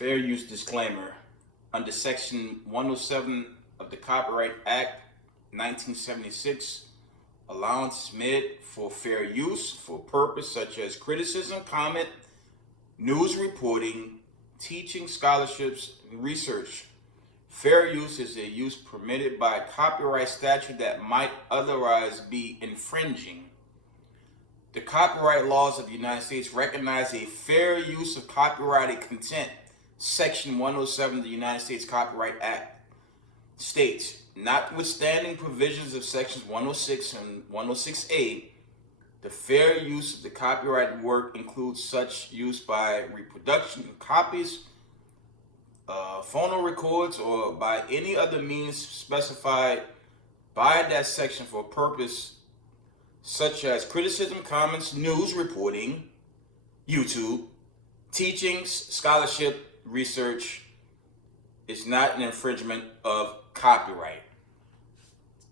Fair use disclaimer. Under Section 107 of the Copyright Act 1976, allowance is made for fair use for purpose such as criticism, comment, news reporting, teaching, scholarships, and research. Fair use is a use permitted by a copyright statute that might otherwise be infringing. The copyright laws of the United States recognize a fair use of copyrighted content. Section 107 of the United States Copyright Act states, notwithstanding provisions of sections 106 and 106A, the fair use of the copyrighted work includes such use by reproduction, copies, phono records, or by any other means specified by that section for a purpose such as criticism, comments, news reporting, YouTube, teachings, scholarship, research, is not an infringement of copyright.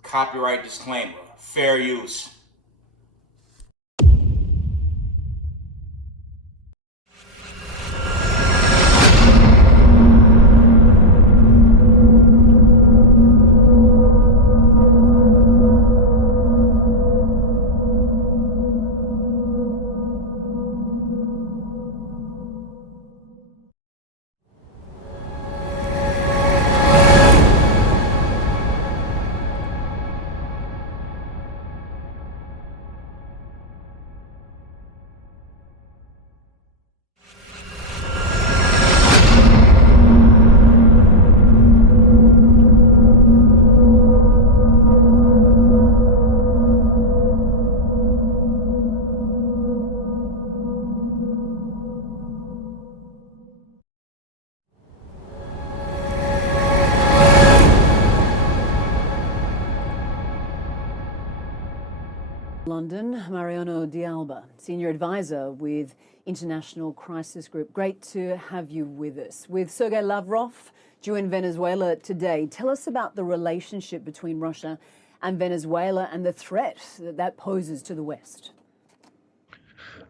Copyright disclaimer, fair use. London, Mariano Dialba, Senior Advisor with International Crisis Group. Great to have you with us. With Sergei Lavrov, due in Venezuela today, tell us about the relationship between Russia and Venezuela and the threat that poses to the West.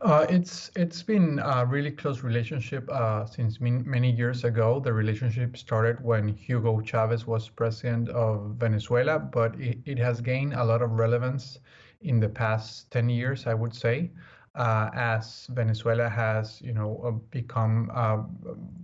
It's been a really close relationship since many years ago. The relationship started when Hugo Chavez was president of Venezuela, but it has gained a lot of relevance in the past 10 years, I would say, as Venezuela has, become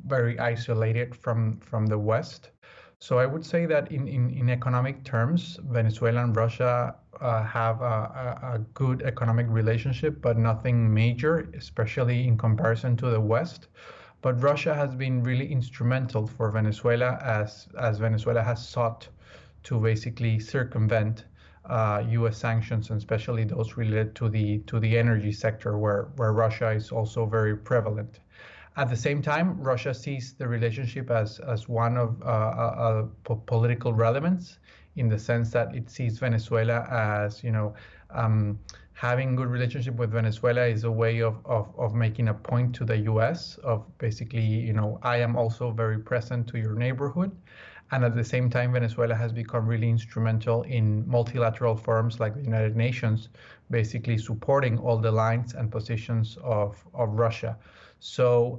very isolated from the West. So I would say that in economic terms, Venezuela and Russia have a good economic relationship, but nothing major, especially in comparison to the West. But Russia has been really instrumental for Venezuela as Venezuela has sought to basically circumvent U.S. sanctions, and especially those related to the energy sector, where Russia is also very prevalent. At the same time, Russia sees the relationship as one of political relevance, in the sense that it sees Venezuela as, having good relationship with Venezuela is a way of making a point to the U.S. of basically, I am also very present to your neighborhood. And at the same time, Venezuela has become really instrumental in multilateral forums like the United Nations, basically supporting all the lines and positions of Russia. So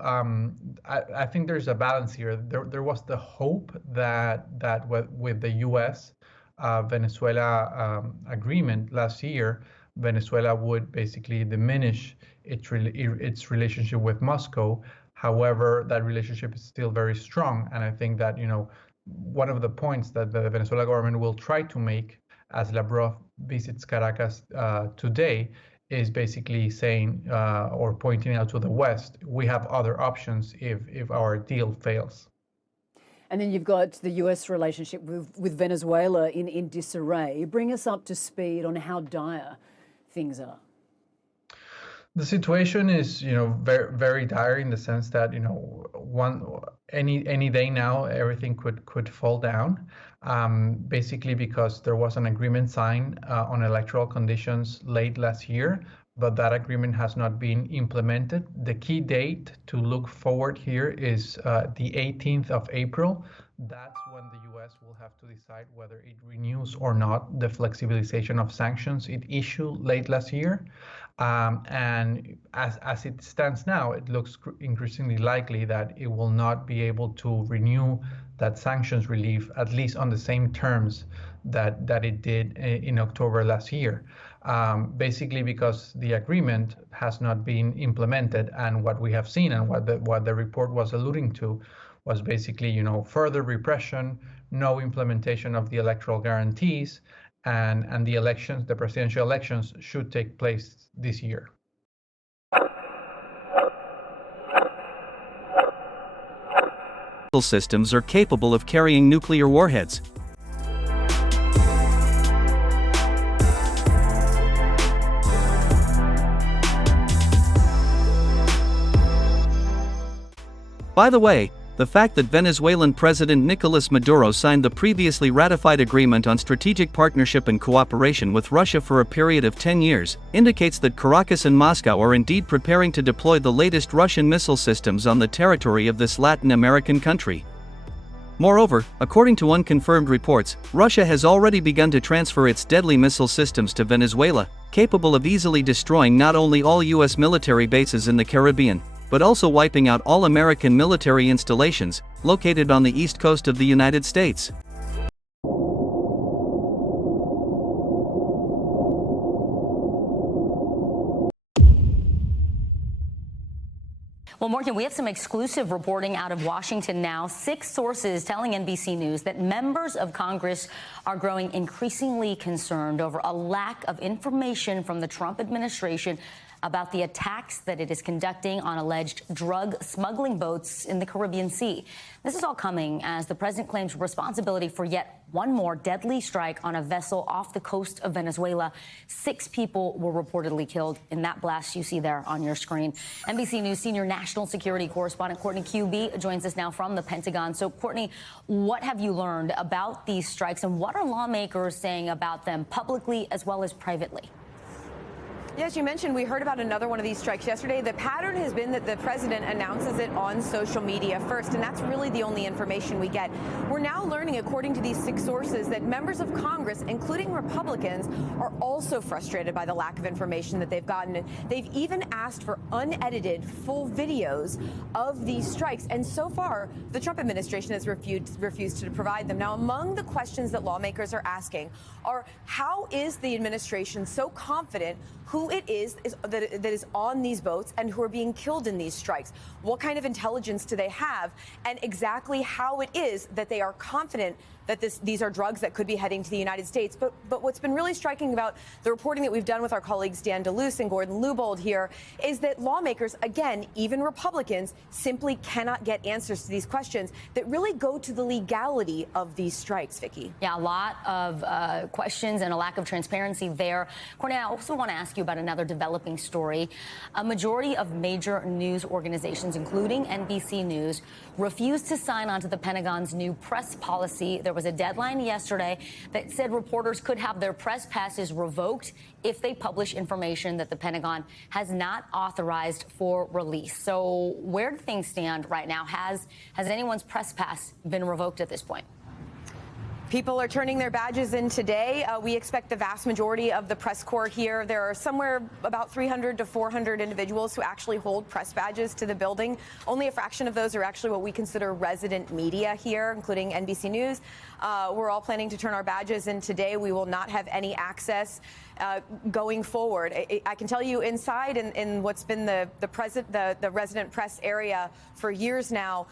I think there's a balance here. There was the hope that with the U.S. Venezuela agreement last year, Venezuela would basically diminish its relationship with Moscow. However, that relationship is still very strong, and I think that one of the points that the Venezuela government will try to make as Lavrov visits Caracas today is basically saying or pointing out to the West, we have other options if our deal fails. And then you've got the US relationship with Venezuela in disarray. Bring us up to speed on how dire things are. The situation is, very, very dire in the sense that, any day now, everything could fall down. Basically because there was an agreement signed on electoral conditions late last year, but that agreement has not been implemented. The key date to look forward here is the 18th of April. That's when the U.S. will have to decide whether it renews or not the flexibilization of sanctions it issued late last year. And as it stands now, it looks increasingly likely that it will not be able to renew that sanctions relief, at least on the same terms that it did in October last year. Basically because the agreement has not been implemented, and what we have seen and what the report was alluding to was basically, further repression, no implementation of the electoral guarantees, and the presidential elections should take place this year. Systems are capable of carrying nuclear warheads. By the way, the fact that Venezuelan President Nicolas Maduro signed the previously ratified agreement on strategic partnership and cooperation with Russia for a period of 10 years indicates that Caracas and Moscow are indeed preparing to deploy the latest Russian missile systems on the territory of this Latin American country. Moreover, according to unconfirmed reports, Russia has already begun to transfer its deadly missile systems to Venezuela, capable of easily destroying not only all U.S. military bases in the Caribbean, but also wiping out all American military installations located on the east coast of the United States. Well, Morgan, we have some exclusive reporting out of Washington now. 6 sources telling NBC News that members of Congress are growing increasingly concerned over a lack of information from the Trump administration about the attacks that it is conducting on alleged drug smuggling boats in the Caribbean Sea. This is all coming as the president claims responsibility for yet one more deadly strike on a vessel off the coast of Venezuela. 6 people were reportedly killed in that blast you see there on your screen. NBC News senior national security correspondent Courtney QB joins us now from the Pentagon. So, Courtney, what have you learned about these strikes, and what are lawmakers saying about them publicly as well as privately? Yes, you mentioned we heard about another one of these strikes yesterday. The pattern has been that the president announces it on social media first, and that's really the only information we get. We're now learning, according to these 6 sources, that members of Congress, including Republicans, are also frustrated by the lack of information that they've gotten. They've even asked for unedited full videos of these strikes, and so far, the Trump administration has refused to provide them. Now, among the questions that lawmakers are asking are, how is the administration so confident who it is that is on these boats and who are being killed in these strikes? What kind of intelligence do they have? And exactly how it is that they are confident that these are drugs that could be heading to the United States. But what's been really striking about the reporting that we've done with our colleagues Dan DeLuce and Gordon Lubold here is that lawmakers, again, even Republicans, simply cannot get answers to these questions that really go to the legality of these strikes, Vicki. Yeah, a lot of questions and a lack of transparency there. Courtney, I also want to ask you about another developing story. A majority of major news organizations, including NBC News, refused to sign on to the Pentagon's new press policy. There was a deadline yesterday that said reporters could have their press passes revoked if they publish information that the Pentagon has not authorized for release. So where do things stand right now? Has anyone's press pass been revoked at this point? People are turning their badges in today. We expect the vast majority of the press corps here. There are somewhere about 300 to 400 individuals who actually hold press badges to the building. Only a fraction of those are actually what we consider resident media here, including NBC News. We're all planning to turn our badges in today. We will not have any access going forward. I can tell you inside in what's been the resident press area for years now,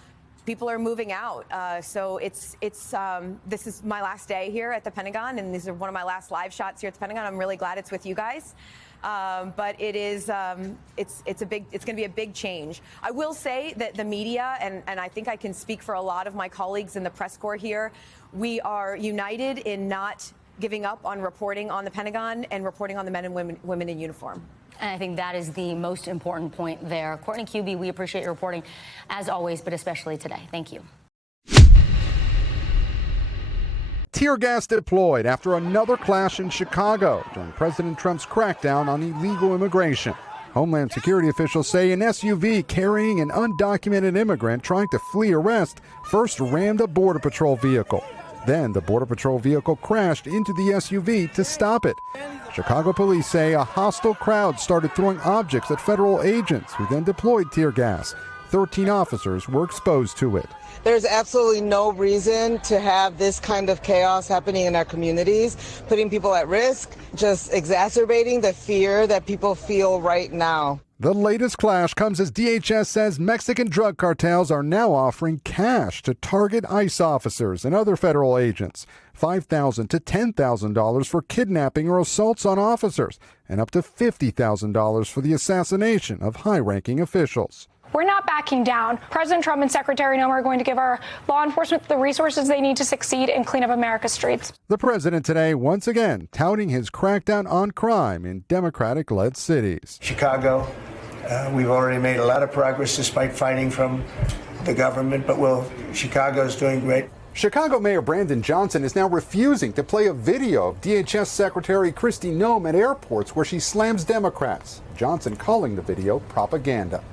people are moving out. So this is my last day here at the Pentagon, and these are one of my last live shots here at the Pentagon. I'm really glad it's with you guys. But it is, it's going to be a big change. I will say that the media, and I think I can speak for a lot of my colleagues in the press corps here, we are united in not giving up on reporting on the Pentagon and reporting on the men and women in uniform. And I think that is the most important point there. Courtney QB, we appreciate your reporting as always, but especially today. Thank you. Tear gas deployed after another clash in Chicago during President Trump's crackdown on illegal immigration. Homeland Security officials say an SUV carrying an undocumented immigrant trying to flee arrest first rammed a Border Patrol vehicle. Then the Border Patrol vehicle crashed into the SUV to stop it. Chicago police say a hostile crowd started throwing objects at federal agents who then deployed tear gas. 13 officers were exposed to it. There's absolutely no reason to have this kind of chaos happening in our communities, putting people at risk, just exacerbating the fear that people feel right now. The latest clash comes as DHS says Mexican drug cartels are now offering cash to target ICE officers and other federal agents. $5,000 to $10,000 for kidnapping or assaults on officers, and up to $50,000 for the assassination of high-ranking officials. We're not backing down. President Trump and Secretary Noem are going to give our law enforcement the resources they need to succeed and clean up America's streets. The president today once again touting his crackdown on crime in Democratic-led cities. Chicago, we've already made a lot of progress despite fighting from the government, but Chicago's doing great. Chicago Mayor Brandon Johnson is now refusing to play a video of DHS Secretary Kristi Noem at airports where she slams Democrats. Johnson calling the video propaganda.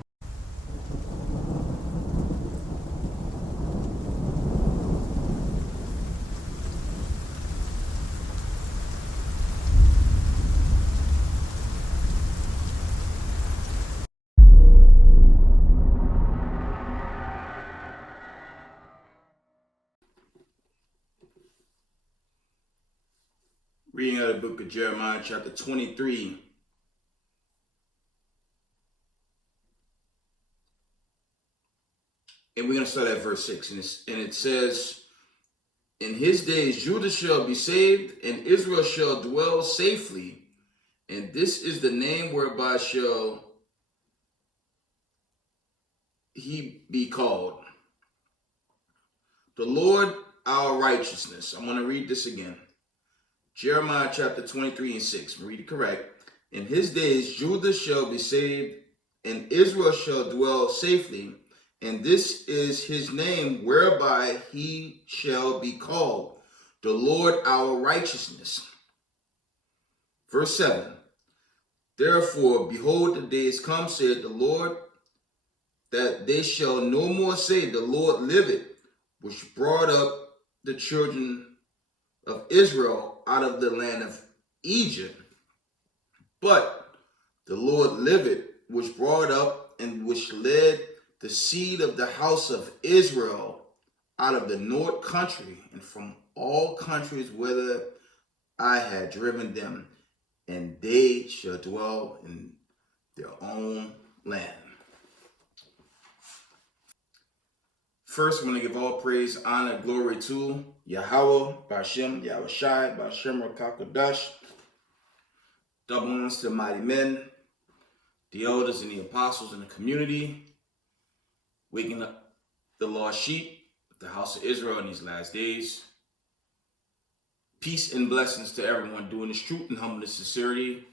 Reading out of the book of Jeremiah, chapter 23. And we're going to start at verse 6. And it says, "In his days Judah shall be saved, and Israel shall dwell safely. And this is the name whereby shall he be called, the Lord our righteousness." I'm going to read this again. Jeremiah chapter 23 and 6. Read it correct. "In his days Judah shall be saved, and Israel shall dwell safely. And this is his name whereby he shall be called, the Lord our righteousness." Verse 7. "Therefore, behold, the days come, saith the Lord, that they shall no more say, the Lord liveth, which brought up the children of Israel out of the land of Egypt. But the Lord liveth, which brought up and which led the seed of the house of Israel out of the north country and from all countries whither I had driven them, and they shall dwell in their own land." First, I'm going to give all praise, honor, glory to Yahweh, Bashem, Yahushai, Bashem, Rakakodash. Double honors to the mighty men, the elders and the apostles in the community, waking up the lost sheep of the house of Israel in these last days. Peace and blessings to everyone doing this truth and humbleness and sincerity.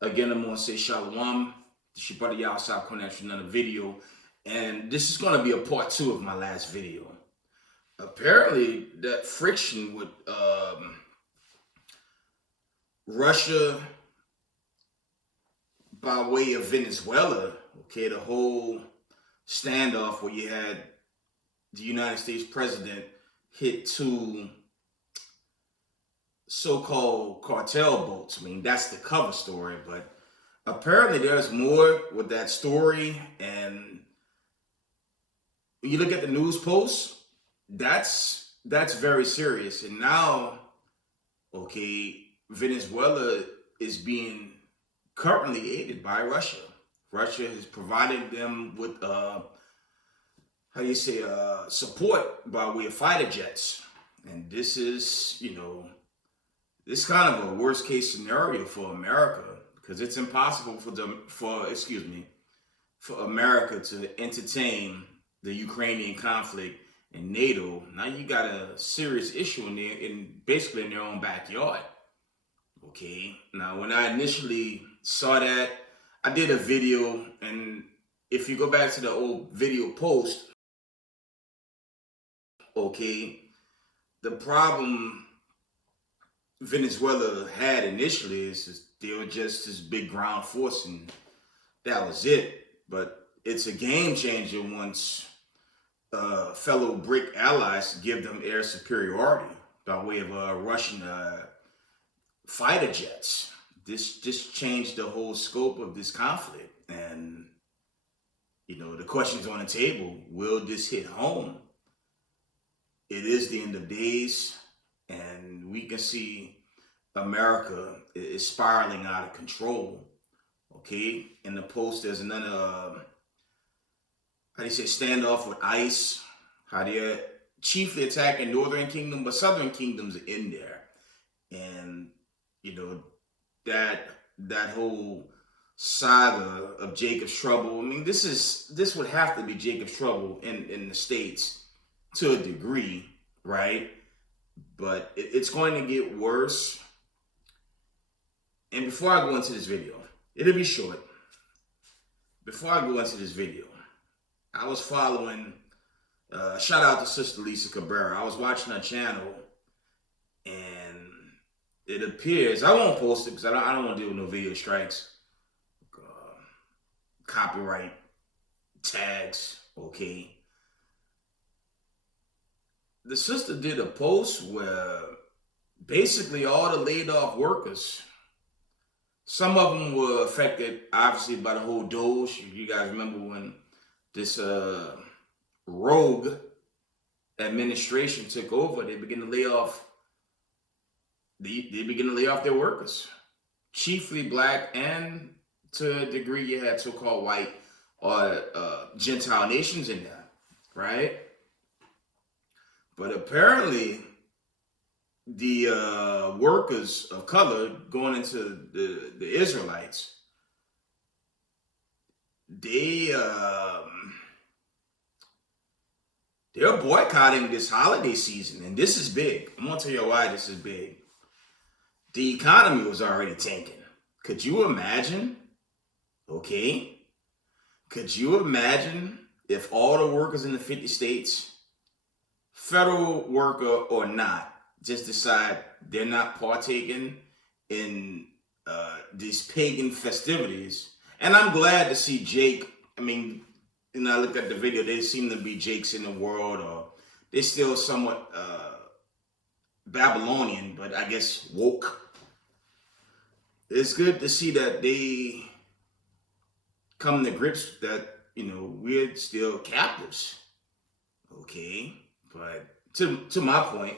Again, I'm going to say shalom. This is your brother Yahusab coming at you another video. And this is going to be a part 2 of my last video. Apparently, that friction with Russia by way of Venezuela, okay, the whole standoff where you had the United States president hit 2 so-called cartel boats. I mean, that's the cover story, but apparently there's more with that story. And when you look at the news posts, that's very serious. And now, okay, Venezuela is being currently aided by Russia. Russia has provided them with support by way of fighter jets. And this is, this kind of a worst case scenario for America, because it's impossible for America to entertain the Ukrainian conflict and NATO. Now you got a serious issue basically in their own backyard. Okay. Now, when I initially saw that, I did a video, and if you go back to the old video post, okay, the problem Venezuela had initially is they were just this big ground force, and that was it. But it's a game changer once fellow BRIC allies give them air superiority. by way of Russian fighter jets. This just changed the whole scope of this conflict. And, you know, the question's on the table. Will this hit home? It is the end of days, and we can see America is spiraling out of control. Okay? In the post, there's another, how do you say, standoff with ICE, how they're chiefly attacking Northern Kingdom, but Southern Kingdoms are in there. And, you know, that whole saga of Jacob's trouble, I mean, this would have to be Jacob's trouble in the States to a degree, right? But it's going to get worse. And before I go into this video, it'll be short. Before I go into this video, I was following, shout out to Sister Lisa Cabrera. I was watching her channel, and it appears, I won't post it because I don't want to deal with no video strikes, copyright tags, okay? The sister did a post where basically all the laid off workers, some of them were affected obviously by the whole Doge. You guys remember when this rogue administration took over, they began to lay off their workers, chiefly black, and to a degree you had so-called white or Gentile nations in there, right? But apparently the workers of color going into the Israelites, they're boycotting this holiday season, and this is big. I'm gonna tell you why this is big. The economy was already tanking. Could you imagine? Okay. Could you imagine if all the workers in the 50 states, federal worker or not, just decide they're not partaking in these pagan festivities? And I'm glad to see Jake. I mean, and I looked at the video, they seem to be Jakes in the world, or they're still somewhat Babylonian, but I guess woke. It's good to see that they come to grips that, you know, we're still captives. Okay? But to my point,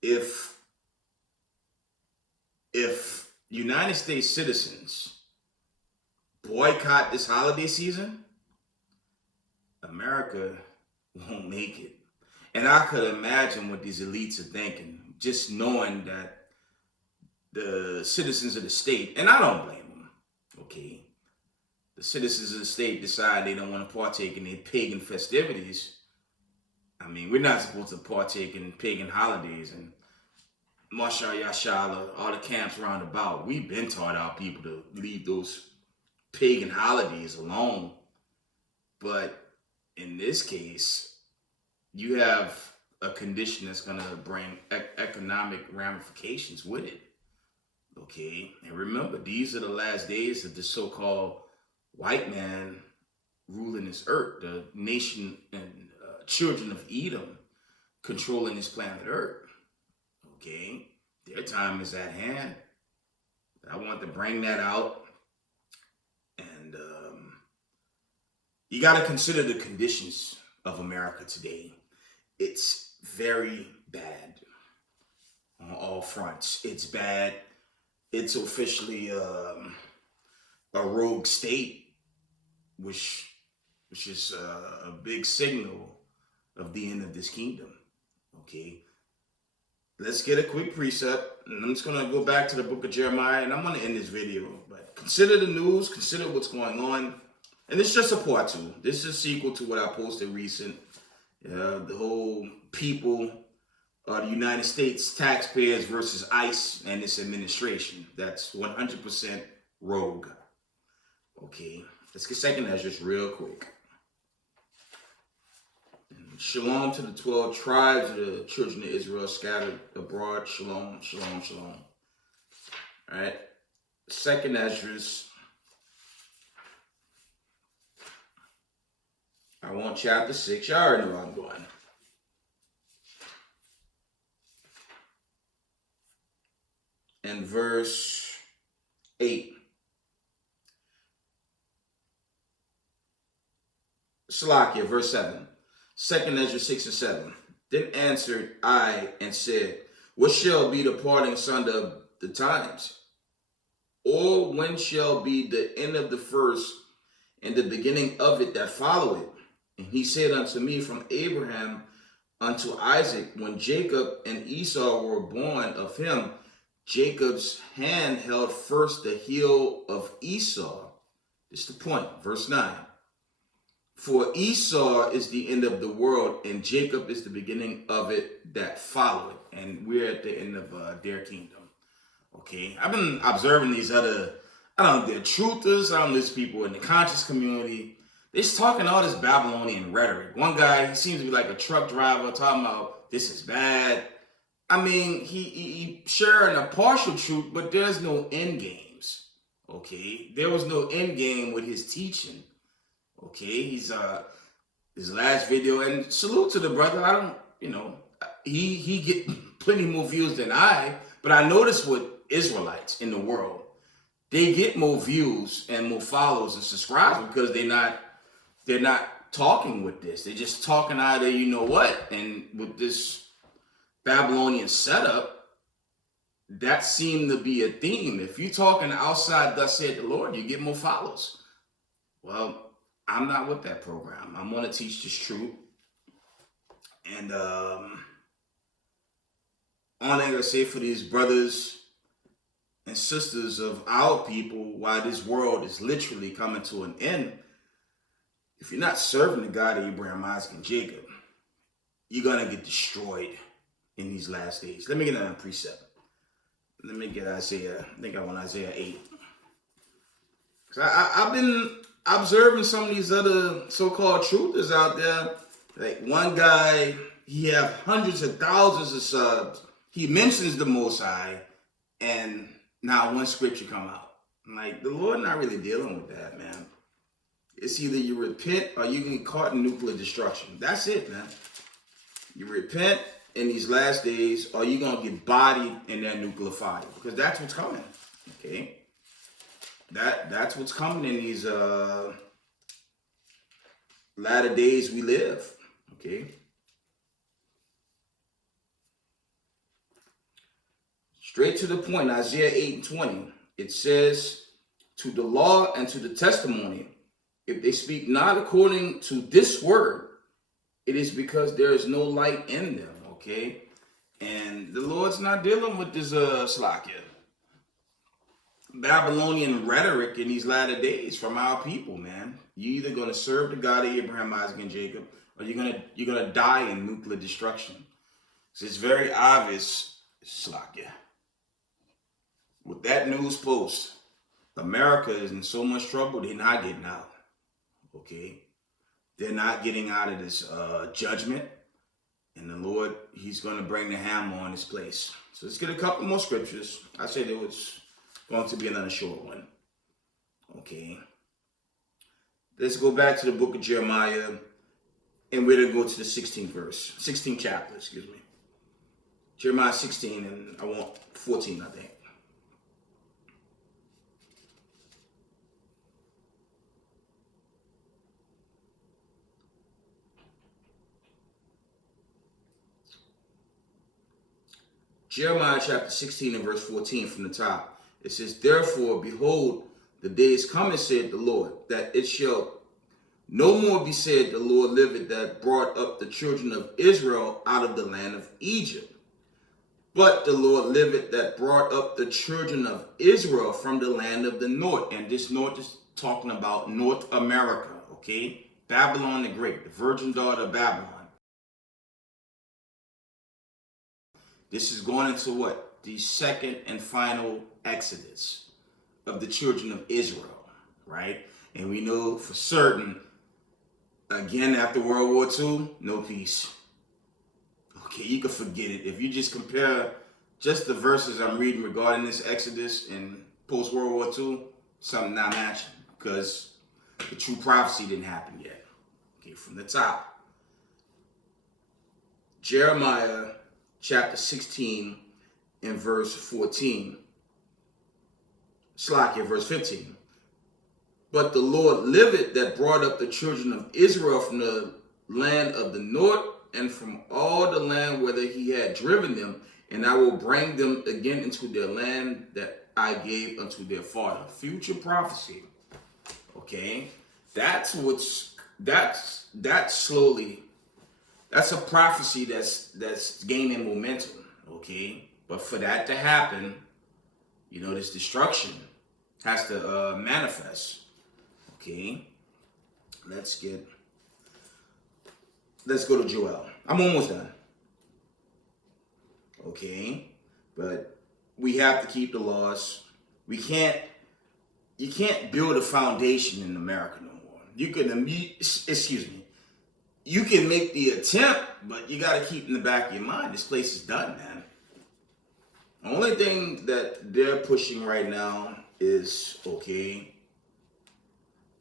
if United States citizens boycott this holiday season, America won't make it. And I could imagine what these elites are thinking, just knowing that the citizens of the state, and I don't blame them, okay? The citizens of the state decide they don't want to partake in their pagan festivities. I mean, we're not supposed to partake in pagan holidays and Mashar Yashala, all the camps round about. We've been taught our people to leave those pagan holidays alone. But in this case, you have a condition that's going to bring economic ramifications with it. Okay? And remember, these are the last days of the so-called white man ruling this earth, the nation and children of Edom controlling this planet Earth. Okay? Their time is at hand. I want to bring that out. And you got to consider the conditions of America today. It's very bad on all fronts. It's bad. It's officially a rogue state, which is a big signal of the end of this kingdom. Okay, let's get a quick precept, and I'm just gonna go back to the book of Jeremiah, and I'm gonna end this video. But consider the news, consider what's going on, and it's just a part 2. This is a sequel to what I posted recent. The whole people, the United States taxpayers versus ICE and this administration. That's 100% rogue. Okay, let's get 2nd Ezra real quick. Shalom to the 12 tribes of the children of Israel scattered abroad. Shalom, shalom, shalom. All right, 2nd Ezra. I want chapter 6. Y'all already know where I'm going. and verse 8. Salakia, verse 7. 2nd Ezra 6 and 7. Then answered I and said, what shall be the parting asunder of the times? Or when shall be the end of the first and the beginning of it that follow it? And he said unto me, from Abraham unto Isaac, when Jacob and Esau were born of him, Jacob's hand held first the heel of Esau. This is the point, verse 9. For Esau is the end of the world, and Jacob is the beginning of it that follow it. And we're at the end of their kingdom. Okay, I've been observing these other, they're truthers, these people in the conscious community. They're just talking all this Babylonian rhetoric. One guy, he seems to be like a truck driver, talking about this is bad. I mean, he sharing a partial truth, but there's no end games. Okay, there was no end game with his teaching. Okay, he's his last video, and salute to the brother. He get plenty more views than I, but I notice with Israelites in the world, they get more views and more followers and subscribers because they're not talking with this. They're just talking out of you know what, and with this Babylonian setup, that seemed to be a theme. If you're talking outside, thus said the Lord, you get more followers. Well, I'm not with that program. I'm going to teach this truth. And only I'm going to say for these brothers and sisters of our people, why this world is literally coming to an end, if you're not serving the God of Abraham, Isaac, and Jacob, you're going to get destroyed in these last days. Let me get another precept. Let me get Isaiah. I think I want Isaiah 8. Because I've been observing some of these other so-called truthers out there. Like one guy, he have hundreds of thousands of subs. He mentions the Most High, and not one scripture come out. Like, the Lord not really dealing with that, man. It's either you repent or you get caught in nuclear destruction. That's it, man. You repent in these last days, or you're going to get bodied in that nuclear fire. Because that's what's coming, okay? That's what's coming in these latter days we live, okay? Straight to the point, Isaiah 8 and 20. It says, to the law and to the testimony, if they speak not according to this word, it is because there is no light in them, okay? And the Lord's not dealing with this slakia, Babylonian rhetoric in these latter days from our people, man. You're either going to serve the God of Abraham, Isaac, and Jacob, or you're gonna die in nuclear destruction. So it's very obvious, slakia. With that news post, America is in so much trouble, they're not getting out. Okay? They're not getting out of this judgment. And the Lord, he's going to bring the hammer on this place. So let's get a couple more scriptures. I said it was going to be another short one. Okay? Let's go back to the book of Jeremiah. And we're going to go to the 16th chapter, excuse me. Jeremiah 16 and I want 14, I think. Jeremiah chapter 16 and verse 14 from the top. It says, therefore, behold, the day is coming, said the Lord, that it shall no more be said, the Lord liveth, that brought up the children of Israel out of the land of Egypt. But the Lord liveth, that brought up the children of Israel from the land of the north. And this north is talking about North America, okay? Babylon the Great, the virgin daughter of Babylon. This is going into what? The second and final exodus of the children of Israel, right? And we know for certain, again, after World War II, no peace. Okay, you can forget it. If you just compare just the verses I'm reading regarding this exodus in post-World War II, something not matching because the true prophecy didn't happen yet. Okay, from the top. Jeremiah chapter 16 and verse 14. Slakia, verse 15. But the Lord liveth that brought up the children of Israel from the land of the north and from all the land whither he had driven them, and I will bring them again into their land that I gave unto their father. Future prophecy. Okay, that's slowly. That's a prophecy that's gaining momentum. Okay, but for that to happen, this destruction has to manifest. Okay, let's go to Joel. I'm almost done. Okay, but we have to keep the laws. You can't build a foundation in America no more. You can make the attempt, but you got to keep in the back of your mind, this place is done, man. The only thing that they're pushing right now is, okay,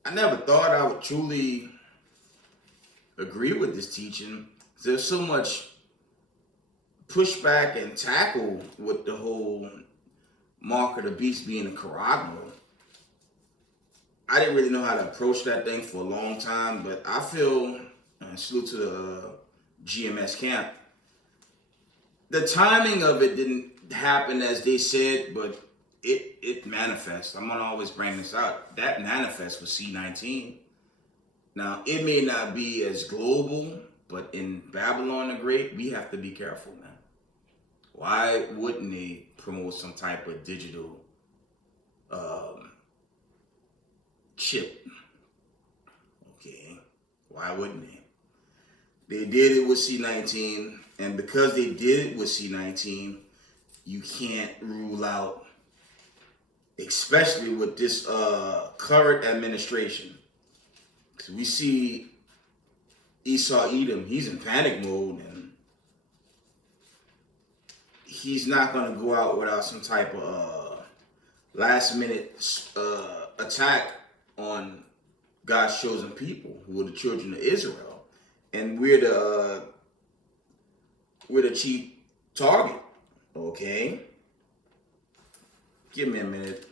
I never thought I would truly agree with this teaching. There's so much pushback and tackle with the whole mark of the beast being a Caragno. I didn't really know how to approach that thing for a long time, but I feel, and salute to the GMS camp, the timing of it didn't happen as they said, but it manifests. I'm gonna always bring this out. That manifests with C-19. Now, it may not be as global, but in Babylon the Great, we have to be careful, man. Why wouldn't they promote some type of digital chip? Okay, why wouldn't they? They did it with C-19, and because they did it with C-19, you can't rule out, especially with this current administration. Because we see Esau Edom, he's in panic mode, and he's not going to go out without some type of last minute attack on God's chosen people, who are the children of Israel. And we're the chief target. Okay? Give me a minute.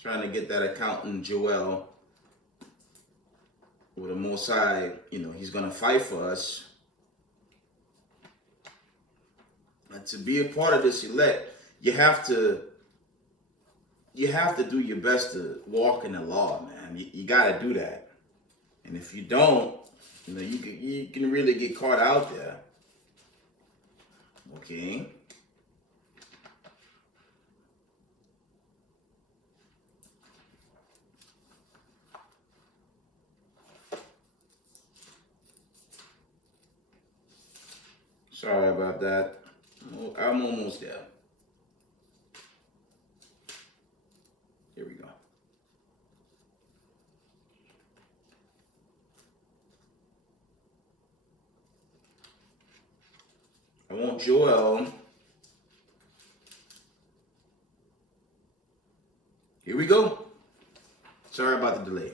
Trying to get that accountant Joel, with the Most High, he's going to fight for us. And to be a part of this elect, you have to do your best to walk in the law, man. You got to do that. And if you don't, you can really get caught out there. Okay? Sorry about that. I'm almost there. Here we go. I want Joel. Here we go. Sorry about the delay.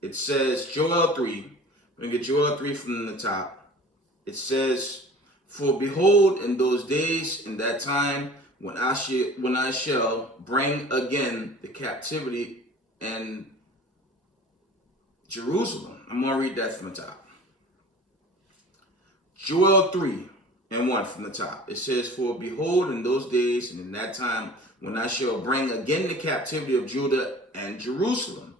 It says Joel 3. We're going to get Joel 3 from the top. It says, "For behold, in those days, in that time, when I shall bring again the captivity and Jerusalem." I'm going to read that from the top. Joel 3:1 from the top. It says, "For behold, in those days and in that time, when I shall bring again the captivity of Judah and Jerusalem,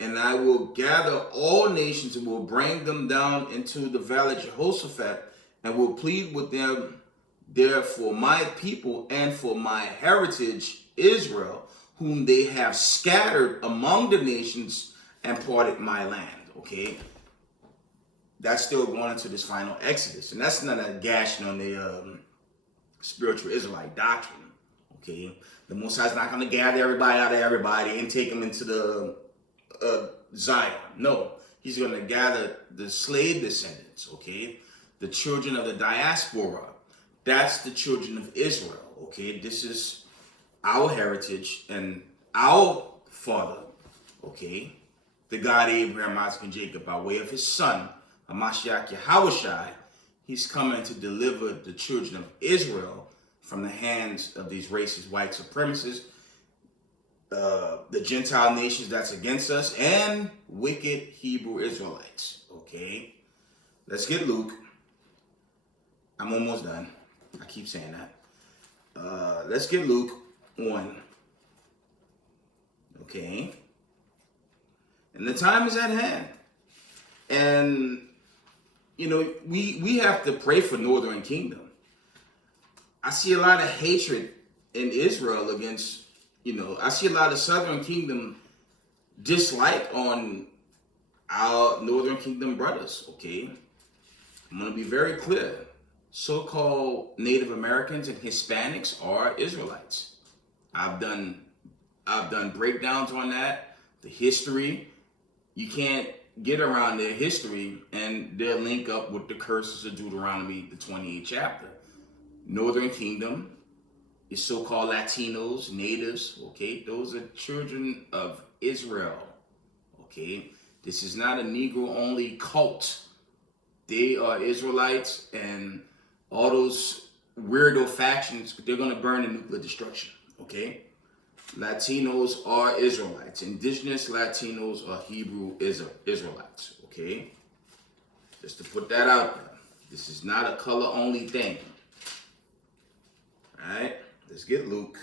and I will gather all nations and will bring them down into the valley of Jehoshaphat, and will plead with them there for my people and for my heritage Israel, whom they have scattered among the nations and parted my land." Okay, that's still going into this final Exodus, and that's not a gashing on the spiritual Israelite doctrine. Okay, the Most High is not going to gather everybody out of everybody and take them into the Zion. No, he's going to gather the slave descendants. Okay, the children of the diaspora. That's the children of Israel. Okay, this is our heritage and our father. Okay, the God Abraham, Isaac, and Jacob, by way of his son, Hamashiach Yahushai, he's coming to deliver the children of Israel from the hands of these racist white supremacists, the Gentile nations that's against us, and wicked Hebrew Israelites. Okay, let's get Luke. I'm almost done. I keep saying that. Let's get Luke 1. Okay. And the time is at hand. And, you know, we have to pray for Northern Kingdom. I see a lot of hatred in Israel against, you know, I see a lot of Southern Kingdom dislike on our Northern Kingdom brothers, okay? I'm going to be very clear. So-called Native Americans and Hispanics are Israelites. I've done breakdowns on that, the history. You can't get around their history, and they'll link up with the curses of Deuteronomy, the 28th chapter. Northern Kingdom is so-called Latinos, natives, okay? Those are children of Israel, okay? This is not a Negro-only cult. They are Israelites, and all those weirdo factions, they're going to burn in nuclear destruction, okay? Latinos are Israelites. Indigenous Latinos are Hebrew Israelites, okay? Just to put that out there. This is not a color-only thing. All right? Let's get Luke.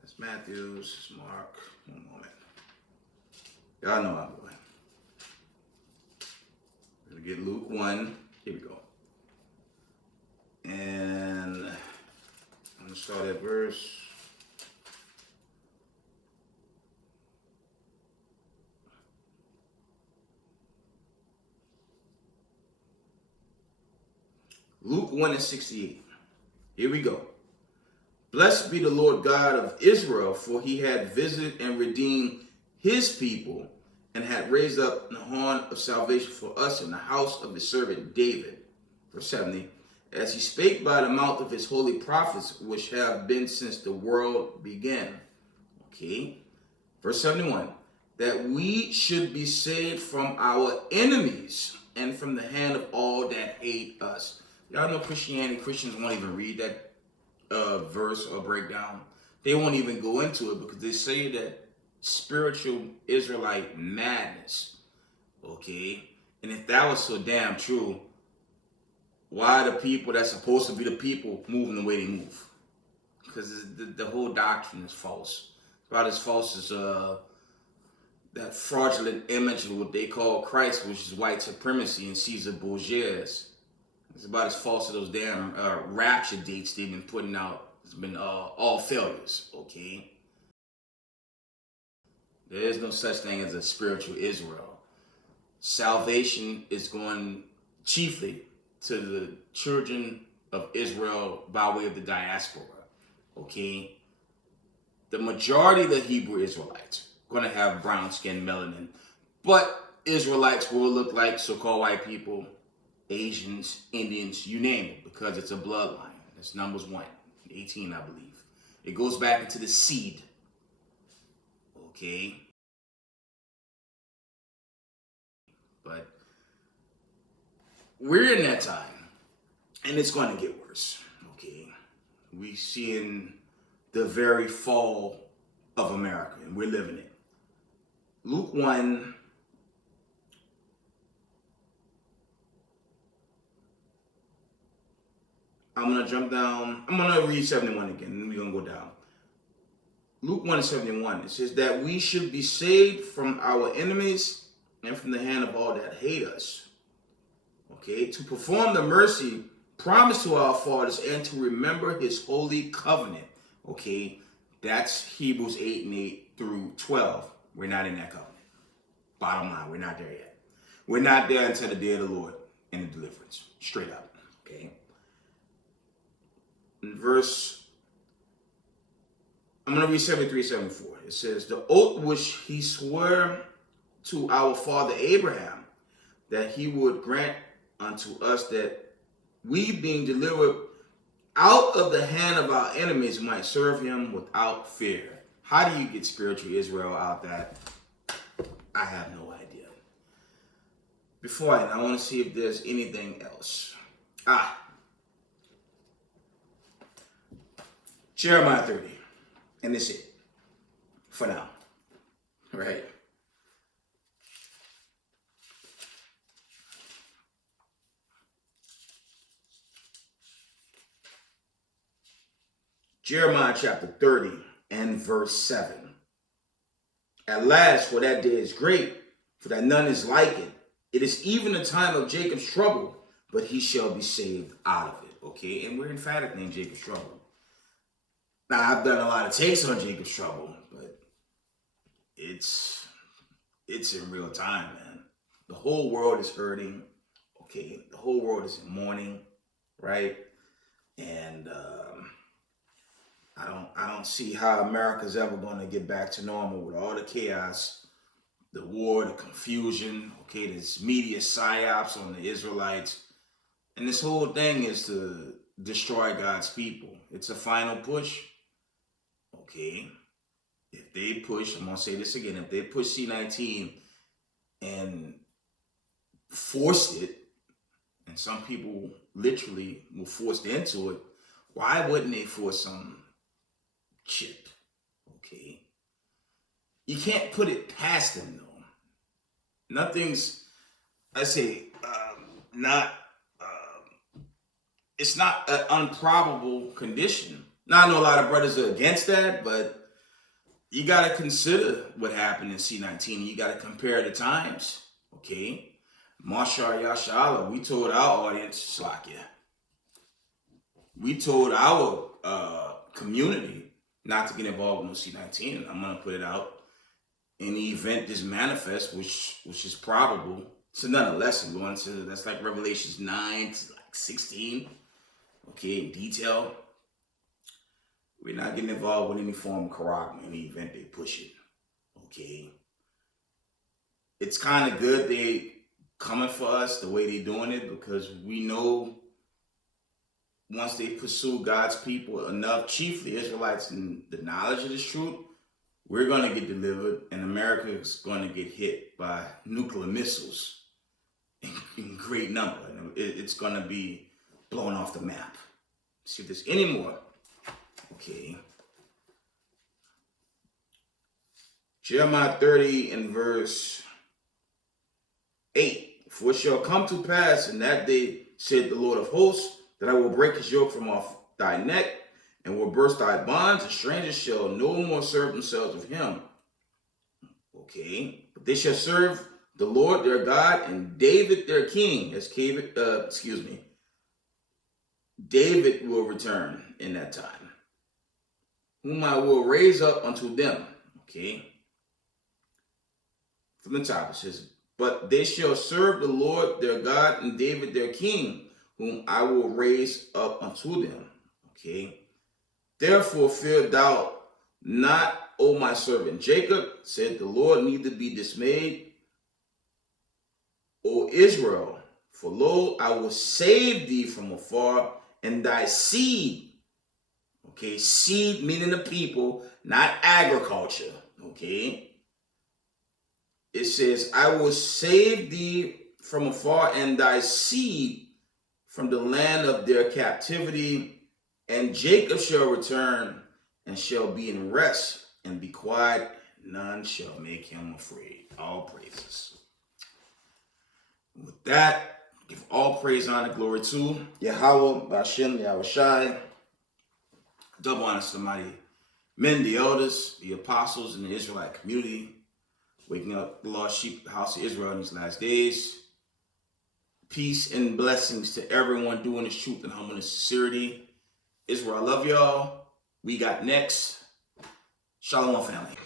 That's Matthew. That's Mark. One moment. Y'all know I'm going. We're going to get Luke 1. Here we go. And I'm going to start at verse... Luke 1:68. Here we go. Blessed be the Lord God of Israel, for he had visited and redeemed his people, and had raised up the horn of salvation for us in the house of his servant David. Verse 70. As he spake by the mouth of his holy prophets, which have been since the world began. Okay. Verse 71. That we should be saved from our enemies and from the hand of all that hate us. Y'all know Christians won't even read that verse or breakdown. They won't even go into it because they say that spiritual Israelite madness. Okay? And if that was so damn true, why are the people that's supposed to be the people moving the way they move? Because the whole doctrine is false. It's about as false as that fraudulent image of what they call Christ, which is white supremacy and Caesar Borgias. It's about as false as those damn rapture dates they've been putting out. It's been all failures, okay? There is no such thing as a spiritual Israel. Salvation is going chiefly to the children of Israel by way of the diaspora, okay? The majority of the Hebrew Israelites are going to have brown skin, melanin, but Israelites will look like so-called white people, Asians, Indians, you name it, because it's a bloodline. That's Numbers 1, 18, I believe. It goes back into the seed. Okay? But we're in that time, and it's going to get worse. Okay? We seeing the very fall of America, and we're living it. Luke 1. I'm going to jump down. I'm going to read 71 again, and we're going to go down. Luke 1:71. It says that we should be saved from our enemies and from the hand of all that hate us. Okay? To perform the mercy promised to our fathers and to remember his holy covenant. Okay? That's Hebrews 8:8 through 12. We're not in that covenant. Bottom line, we're not there yet. We're not there until the day of the Lord and the deliverance. Straight up. Okay? In verse, I'm going to read 73-74. It says, the oath which he swore to our father Abraham, that he would grant unto us that we, being delivered out of the hand of our enemies, might serve him without fear. How do you get spiritual Israel out that? I have no idea. Before I want to see if there's anything else. Jeremiah 30. And that's it. For now. Right? Jeremiah chapter 30 and verse 7. At last, for that day is great, for that none is like it. It is even the time of Jacob's trouble, but he shall be saved out of it. Okay, and we're emphatically in Jacob's trouble. Now, I've done a lot of takes on Jacob's trouble, but it's in real time, man. The whole world is hurting. Okay, the whole world is in mourning, right? And I don't see how America's ever going to get back to normal with all the chaos, the war, the confusion, okay, this media psyops on the Israelites. And this whole thing is to destroy God's people. It's a final push, okay? If they push, I'm going to say this again, if they push C-19 and forced it, and some people literally were forced into it, why wouldn't they force some chip? Okay. You can't put it past them, though. Nothing's, I say, it's not an improbable condition. Now, I know a lot of brothers are against that, but you got to consider what happened in C-19. You got to compare the times, okay? Mashar Yashala, we told our audience, Slakia, we told our community not to get involved with no C-19. And I'm going to put it out. In the event this manifests, which is probable, it's another lesson going to, that's like Revelations 9 to like 16. Okay, in detail. We're not getting involved with any form of Quran in the event they push it. Okay. It's kind of good they coming for us the way they doing it, because we know once they pursue God's people enough, chiefly Israelites, in the knowledge of this truth, we're going to get delivered, and America is going to get hit by nuclear missiles in great number. And it's going to be blown off the map. See if there's any more. Okay. Jeremiah 30 and verse 8. For it shall come to pass in that day, said the Lord of hosts, that I will break his yoke from off thy neck, and will burst thy bonds, and strangers shall no more serve themselves of him. Okay. But they shall serve the Lord their God and David their king. David will return in that time, whom I will raise up unto them. Okay. From the top it says, but they shall serve the Lord their God and David their king, whom I will raise up unto them. Okay. Therefore fear thou not, O my servant Jacob, said the Lord, neither be dismayed, O Israel, for lo, I will save thee from afar, and thy seed. Okay, seed meaning the people, not agriculture. Okay. It says, I will save thee from afar, and thy seed from the land of their captivity. And Jacob shall return, and shall be in rest, and be quiet. None shall make him afraid. All praises. With that, give all praise, honor, glory to Yahweh, Bashem, Yahushai. Double honor to somebody. Men, the elders, the apostles, and the Israelite community, waking up the lost sheep of the house of Israel in these last days. Peace and blessings to everyone doing this truth and humbleness and sincerity. Israel, I love y'all. We got next. Shalom, family.